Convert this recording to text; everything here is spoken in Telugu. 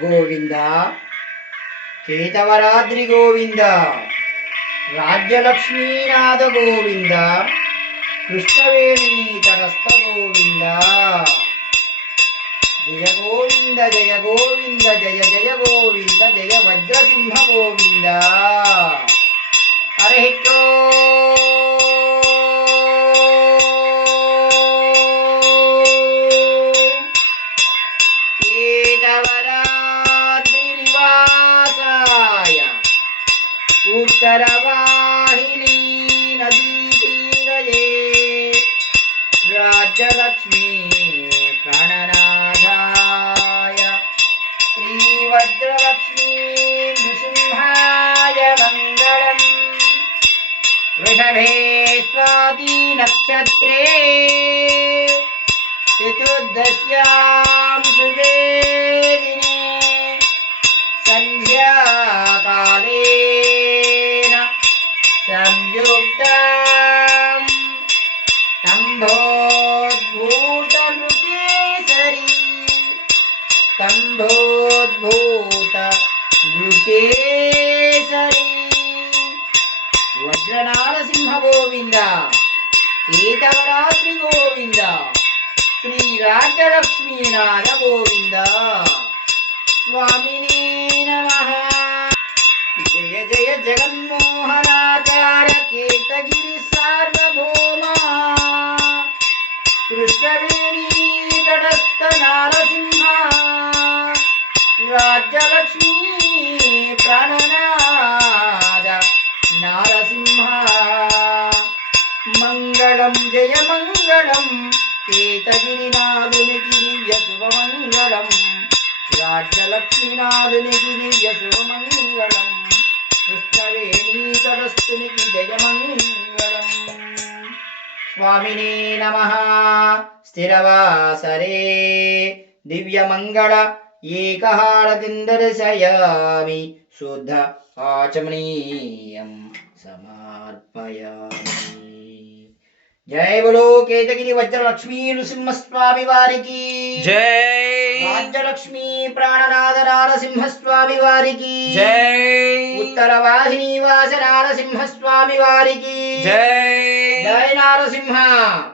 గోవింద కేతవరాద్రి గోవింద రాజ్యలక్ష్మీనాథ గోవింద కృష్ణవేణి తటస్థ గోవింద జయ గోవింద జయ గోవింద జయ జయ గోవింద జయ వజ్రసింహ గోవింద. హరి उत्तरवाहिनी नदीतीरे राज्यलक्ष्मी प्राणनाथाय श्रीवज्रलक्ष्मी नृसिंहाय मङ्गलम्. वृषभे स्वाति नक्षत्रे चतुर्दश्यां शुभे दिने संध्याकाले संयुक्तं स्तंभोद्भूतनृकेसरी वज्रनारसिंह गोविंद केतवरात्रि गोविंद श्रीराज्यलक्ष्मीनाथ गोविंद. स्वामिने नमः. जय जय जगन्मोहनाचार्य केतगिरि सार्वभौमा कृष्णवेणी तटस्थ नारसिंह राज्यलक्ष्मी प्राणनाद नारसिंह. मंगलम जय मंगलम केतगिरिनाथुनिकी दिव्य शुभमंगलम राज्यलक्ष्मीनाथुनिकी दिव्य शुभमंगलम कृष्णवेणी तटस्थुनिकी जयमंगलम. स्वामिने नमः. स्थिरवासरे दिव्यमंगल एकहारतिं दर्शयामि शुद्ध आचमनीयं समर्पयामि. जय बोलो केतगिरि वज्रलक्ष्मी नृसिंह स्वामी वारिकी जय. राज्यलक्ष्मी प्राणनाथ नारसिंह स्वामी वारिकी जय. उत्तरवाहिनी वास नारसिंह स्वामी वारिकी जय. जय नारसिंह.